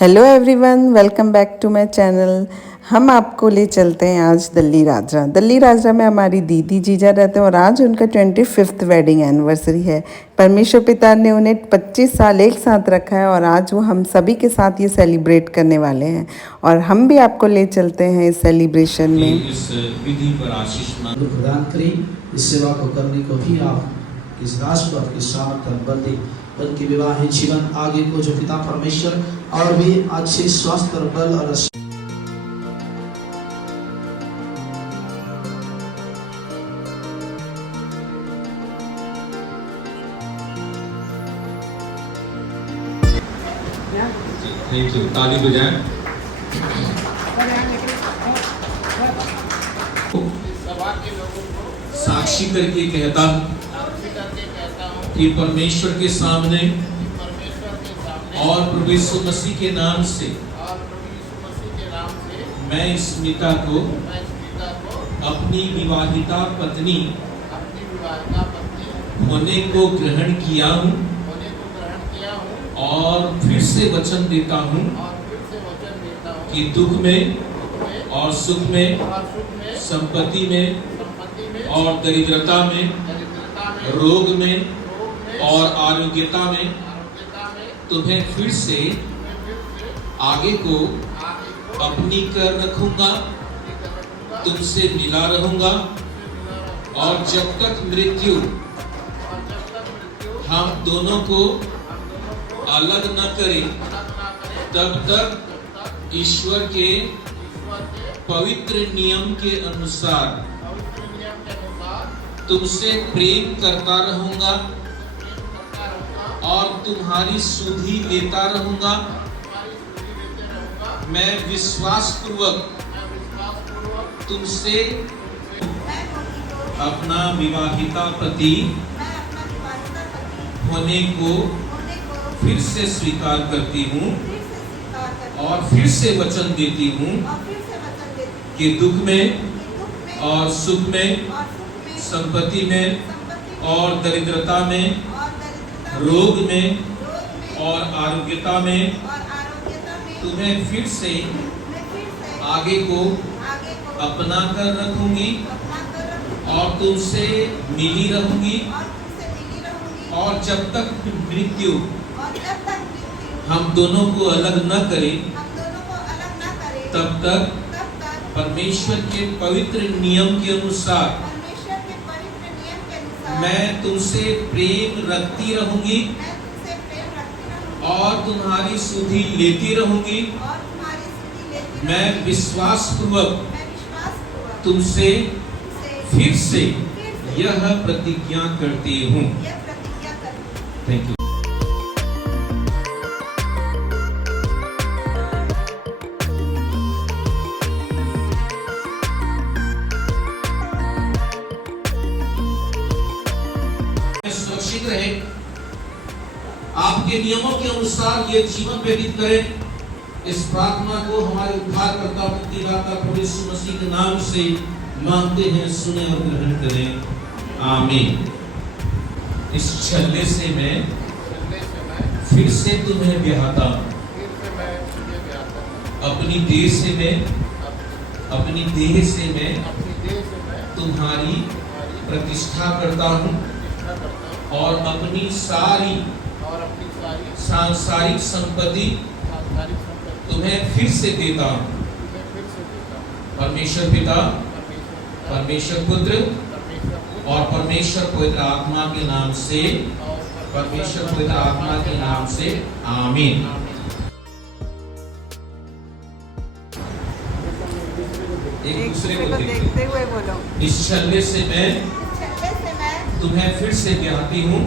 Hello everyone, welcome back to my channel. हम आपको ले चलते हैं आज दल्ली राजरा। दल्ली राजरा में हमारी दीदी जीजा रहते हैं और आज उनका 25th वेडिंग एनिवर्सरी है। परमेश्वर पिता ने उन्हें 25 साल एक साथ रखा है और आज वो हम सभी के साथ ये सेलिब्रेट करने वाले हैं और हम भी आपको ले चलते हैं इस सेलिब्रेशन में। इस विधि पर आशीष प्रदान करें, इस सेवा को करने को भी आप इस राजपथ के सामर्थ्य बंदे उनके विवाहित जीवन आगे को जो पिता परमेश्वर और भी अच्छे स्वास्थ्य और बल और थैंक यू। ताली बजाएं। साक्षी करके कहता हूँ कि परमेश्वर के सामने और प्रभु यीशु मसीह के नाम से मैं स्मिता को अपनी विवाहिता पत्नी होने को ग्रहण किया हूँ और फिर से वचन देता हूँ कि दुख में और सुख में, संपत्ति में और दरिद्रता में, रोग में और आरोग्यता में तुम्हें फिर से आगे को अपनी कर रखूंगा, तुमसे मिला रहूंगा और जब तक मृत्यु हम दोनों को अलग न करे तब तक ईश्वर के पवित्र नियम के अनुसार तुमसे प्रेम करता रहूंगा और तुम्हारी सुधि लेता रहूंगा। मैं विश्वास पूर्वक तुमसे अपना विवाहिता पति होने को फिर से स्वीकार करती हूँ और फिर से वचन देती हूँ कि दुख में और सुख में, संपत्ति में और दरिद्रता में, रोग में और आरोग्यता में तुम्हें फिर से आगे को अपना कर रखूंगी और तुमसे मिली रहूंगी और जब तक मृत्यु हम दोनों को अलग न करे तब तक परमेश्वर के पवित्र नियम के अनुसार मैं तुमसे प्रेम रखती रहूंगी और तुम्हारी सुधि लेती रहूंगी। मैं विश्वास पूर्वक तुमसे फिर से यह प्रतिज्ञा करती हूँ। Thank you. सुरक्षित रहे, आपके नियमों के अनुसार ये जीवन व्यतीत करें। इस प्रार्थना को हमारे उद्धारकर्ता मुक्तिदाता प्रभु यीशु मसीह के नाम से मांगते हैं, सुने और ग्रहण करें। आमीन। इस छल्ले से मैं फिर से तुम्हें ब्याहता हूँ, अपनी देह से मैं तुम्हारी प्रतिष्ठा करता हूँ और अपनी सारी सांसारिक संपत्ति तुम्हें फिर से देता हूँ। परमेश्वर पिता, परमेश्वर पुत्र और परमेश्वर पवित्र आत्मा के नाम से, परमेश्वर पवित्र आत्मा के नाम से आमीन। एक दूसरे को देखते हुए बोलो। इस छल्ले से मैं तुम्हें फिर से ब्याहती हूँ,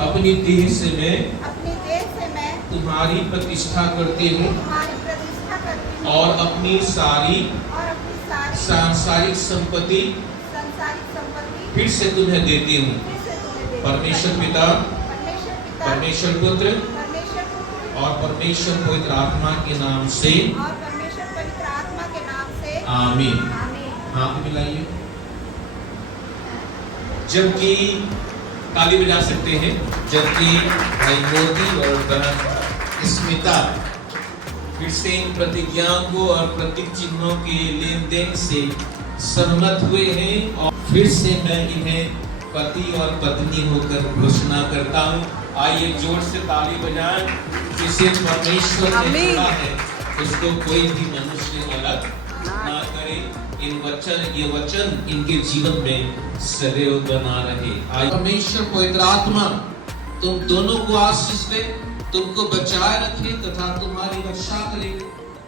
अपनी देह से मैं तुम्हारी प्रतिष्ठा करती हूँ और अपनी सारी सांसारिक संपत्ति फिर से तुम्हें देती हूँ। परमेश्वर पिता, परमेश्वर पुत्र और परमेश्वर पवित्र आत्मा के नाम से आमीन। हाथ मिलाइए। जबकि ताली बजा सकते हैं, जबकि भाई मोदी और बहन स्मिता फिर से इन प्रतिज्ञाओं को और प्रतीक चिन्हों के लेन देन से सहमत हुए हैं और फिर से मैं इन्हें पति और पत्नी होकर घोषणा करता हूँ। आइए जोर से ताली बजाएं। जिसे परमेश्वर ने चुना है उसको कोई भी मनुष्य अलग ना करे। ये वचन इनके जीवन में सदैव बना रहे। आइए परमेश्वर पवित्र आत्मा तुम दोनों को आशीष दे, तुमको बचाए रखे तथा तुम्हारी रक्षा करे।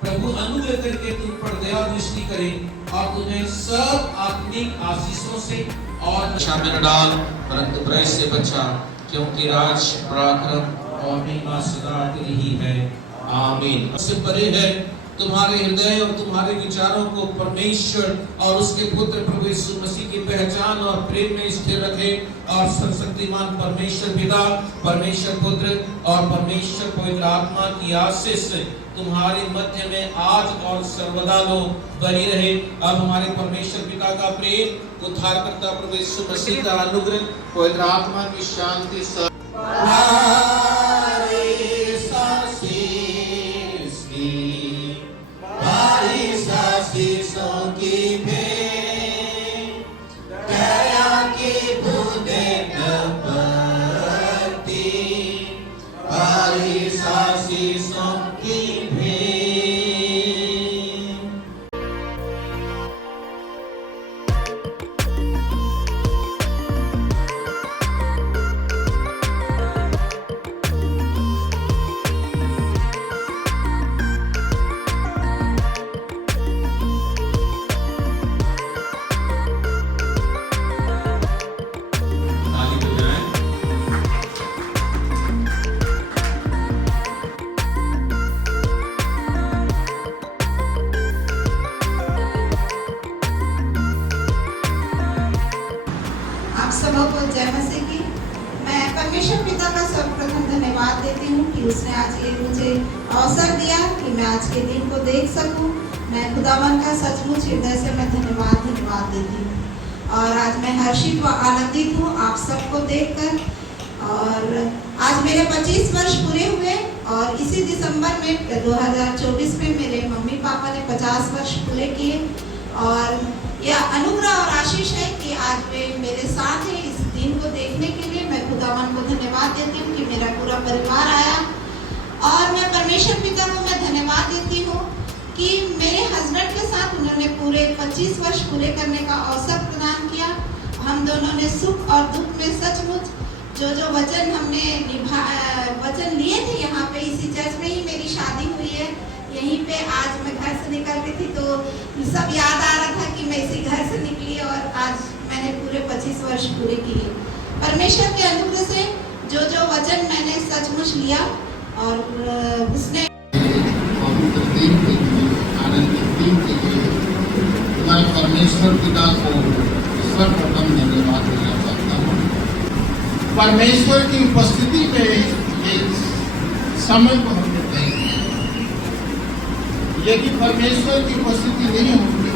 प्रभु अनुग्रह करके तुम पर दया दृष्टि करे और तुम्हें सब आत्मिक आशीषों से और रक्षा में डाल, परंतु बुराई से बचा, क्योंकि राज पराक्रम और महिमा सदा तेरी ही है। आमीन। उससे परे है तुम्हारे हृदय और तुम्हारे विचारों को परमेश्वर और उसके पुत्र प्रभु यीशु मसीह की पहचान और प्रेम में स्थिर रखे और सर्वशक्तिमान परमेश्वर पिता, परमेश्वर पुत्र और परमेश्वर पवित्र आत्मा की आशीष तुम्हारे मध्य में आज और सर्वदा लो बनी रहे। अब हमारे परमेश्वर पिता का प्रेम, उद्धारकर्ता प्रभु यीशु मसीह का अनुग्रह, पवित्र आत्मा की शांति सबको जय मसीह की। मैं परमेश्वर पिता का सर्वप्रथम धन्यवाद देती हूँ कि उसने आज ये मुझे अवसर दिया कि मैं आज के दिन को देख सकूँ। मैं खुदावन का सचमुच हृदय से मैं धन्यवाद देती हूँ और आज मैं हर्षित व आनंदित हूँ आप सबको देखकर। और आज मेरे 25 वर्ष पूरे हुए और इसी दिसंबर में 2024 में मेरे मम्मी पापा ने 50 वर्ष पूरे किए और यह अनुग्रह और आशीष है कि आज वे मेरे साथ हैं। इस दिन को देखने के लिए मैं खुदावन को धन्यवाद देती हूँ कि मेरा पूरा परिवार आया और मैं परमेश्वर पिता को मैं धन्यवाद देती हूँ कि मेरे हस्बैंड के साथ उन्होंने पूरे 25 वर्ष पूरे करने का अवसर प्रदान किया। हम दोनों ने सुख और दुख में सचमुच जो वचन हमने वचन लिए थे यहाँ पे इसी चर्च में ही मेरी शादी हुई है। यहीं पे आज मैं घर से निकलती थी तो सब याद आ रहा था कि मैं इसी घर से निकली और आज मैंने पूरे 25 वर्ष पूरे किए। परमेश्वर के अनुग्रह से जो वचन मैंने सचमुच लिया और उसने मैं परमेश्वर पिता को सर्वप्रथम धन्यवाद देना चाहता हूँ। परमेश्वर की उपस्थिति में एक समय को हमने तय किया। यदि परमेश्वर की उपस्थिति नहीं होती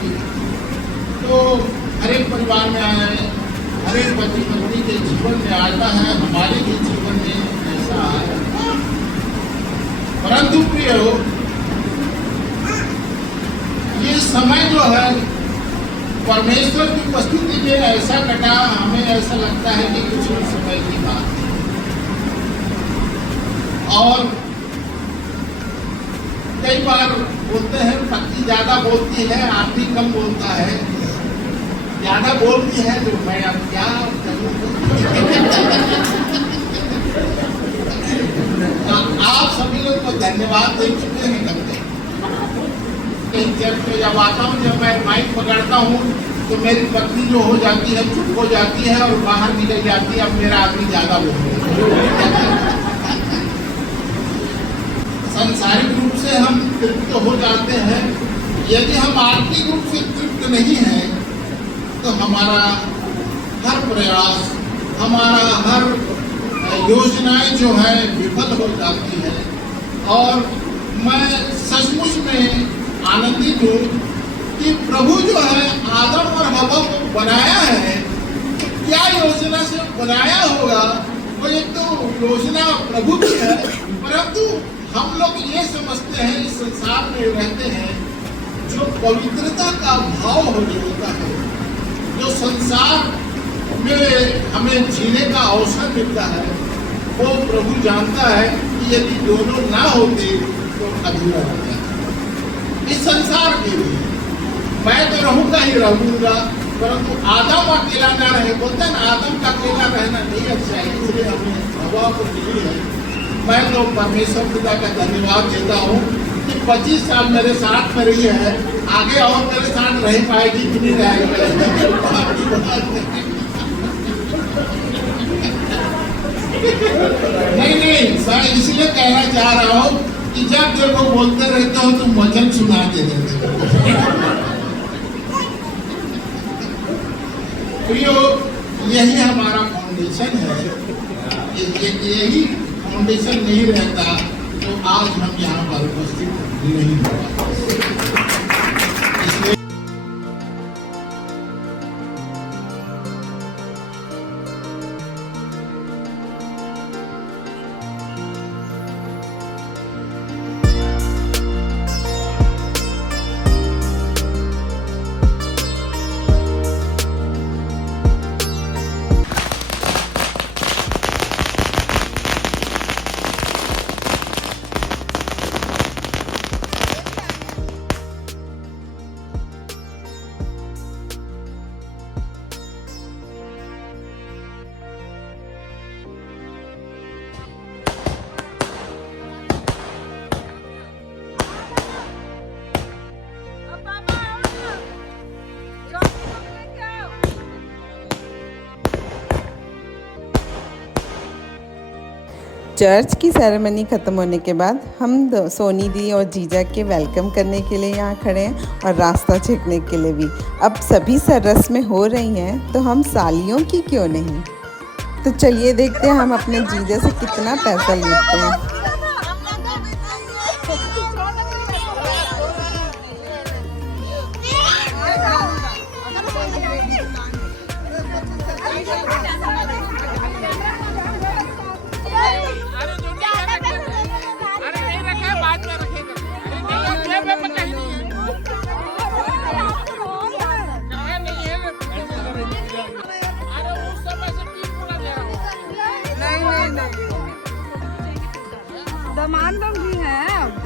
तो हर एक परिवार में आए, हर एक पति पत्नी के जीवन में आता है, हमारे भी जीवन में ऐसा है। परंतु प्रियो, ये समय जो है परमेश्वर की उपस्थिति में ऐसा कटा, हमें ऐसा लगता है कि कुछ ही समय की बात है। और कई बार बोलते हैं पत्नी ज्यादा बोलती है, आदमी कम बोलता है। ज्यादा बोलती है तो मैं अब क्या करूं। आप सभी लोग को धन्यवाद दे चुके हैं करते। चर्च में जब आता हूँ, जब मैं माइक पकड़ता हूँ तो मेरी पत्नी जो हो जाती है चुप हो जाती है और बाहर निकल जाती है। अब मेरा आदमी ज्यादा बोलता है। सांसारिक रूप से हम तृप्त हो जाते हैं। यदि हम आर्थिक रूप से तृप्त नहीं हैं तो हमारा हर प्रयास, हमारा हर योजनाएं जो है विफल हो जाती है। और मैं सचमुच में आनंदित हूँ कि प्रभु जो है आदम और हवा को बनाया है, क्या योजना से बनाया होगा वो एक तो योजना प्रभु की है, परंतु हम लोग ये समझते हैं इस संसार में रहते हैं, जो पवित्रता का भाव होता है, जो संसार में हमें जीने का अवसर मिलता है, वो प्रभु जानता है कि यदि दोनों ना होते तो अधूरा रहता है। इस संसार के लिए मैं तो रहूंगा ही रहूंगा, परंतु आदम अकेला ना रहे। बोलते हैं ना, आदम का अकेला रहना नहीं अच्छा है, इसलिए हमें हवा को मिली है। मैं तो परमेश्वर पिता का धन्यवाद देता हूँ कि 25 साल मेरे साथ में रही है, आगे और मेरे साथ रह पाएगी कि नहीं रहेगी। नहीं, सर इसलिए कहना चाह रहा हूँ कि जब जब वो बोलते रहते हो तुम वचन सुनाते रहते हो। प्रियो, यही हमारा फाउंडेशन है। यही फाउंडेशन नहीं रहता तो आज हम यहाँ पर उपस्थित नहीं हो पाते। चर्च की सेरेमनी ख़त्म होने के बाद हम सोनी दी और जीजा के वेलकम करने के लिए यहाँ खड़े हैं और रास्ता छेकने के लिए भी। अब सभी रस्में हो रही हैं तो हम सालियों की क्यों नहीं। तो चलिए देखते हैं हम अपने जीजा से कितना पैसा लेते हैं।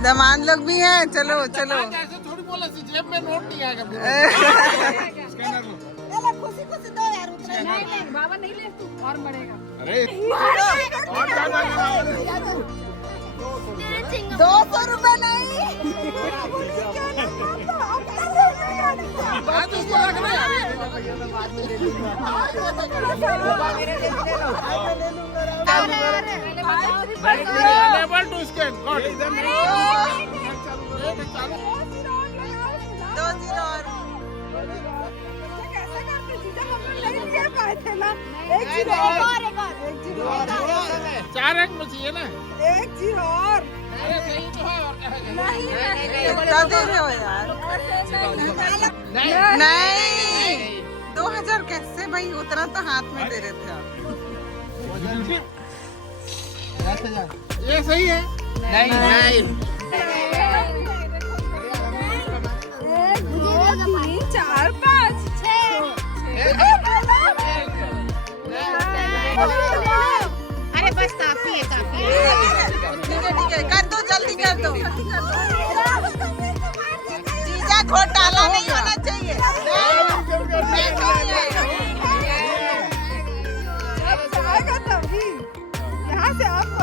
दमाद लोग भी हैं। चलो चलो, ऐसे थोड़ी बोला जेब में नोट नहीं आएगा। खुशी खुशी दो यार, उतना नहीं बाबा नहीं ले तू और बढ़ेगा। अरे 200 रुपए नहीं। बात उसको रखना है। चार अंक में चाहिए ना, एक जीरो और सही तो है। क्या दे रहे हो यार? नहीं 2000 कैसे भाई, उतना तो हाथ में दे रहे थे आप। ये सही है। नहीं 4 5 6। अरे बस काफी है, काफी है। ठीक है, कर दो, जल्दी कर दो। जीजा घोटाला नहीं होना चाहिए। जाएगा तभी यहाँ से आपको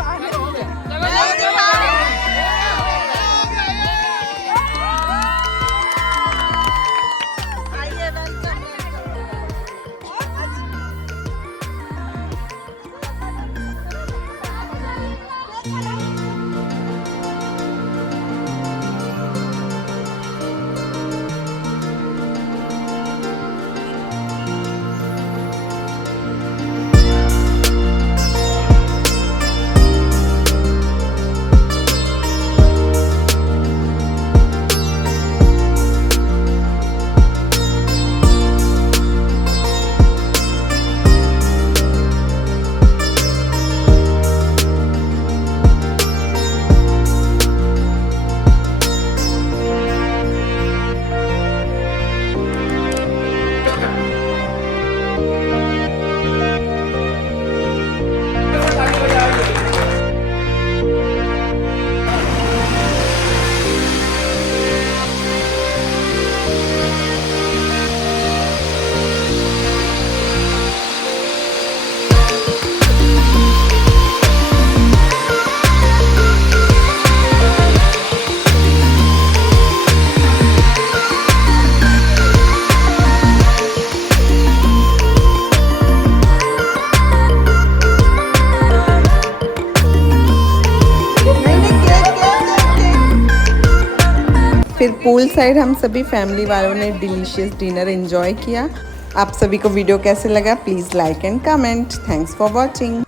फिर पूल साइड हम सभी फैमिली वालों ने डिलीशियस डिनर एंजॉय किया। आप सभी को वीडियो कैसे लगा please like and comment. Thanks for watching.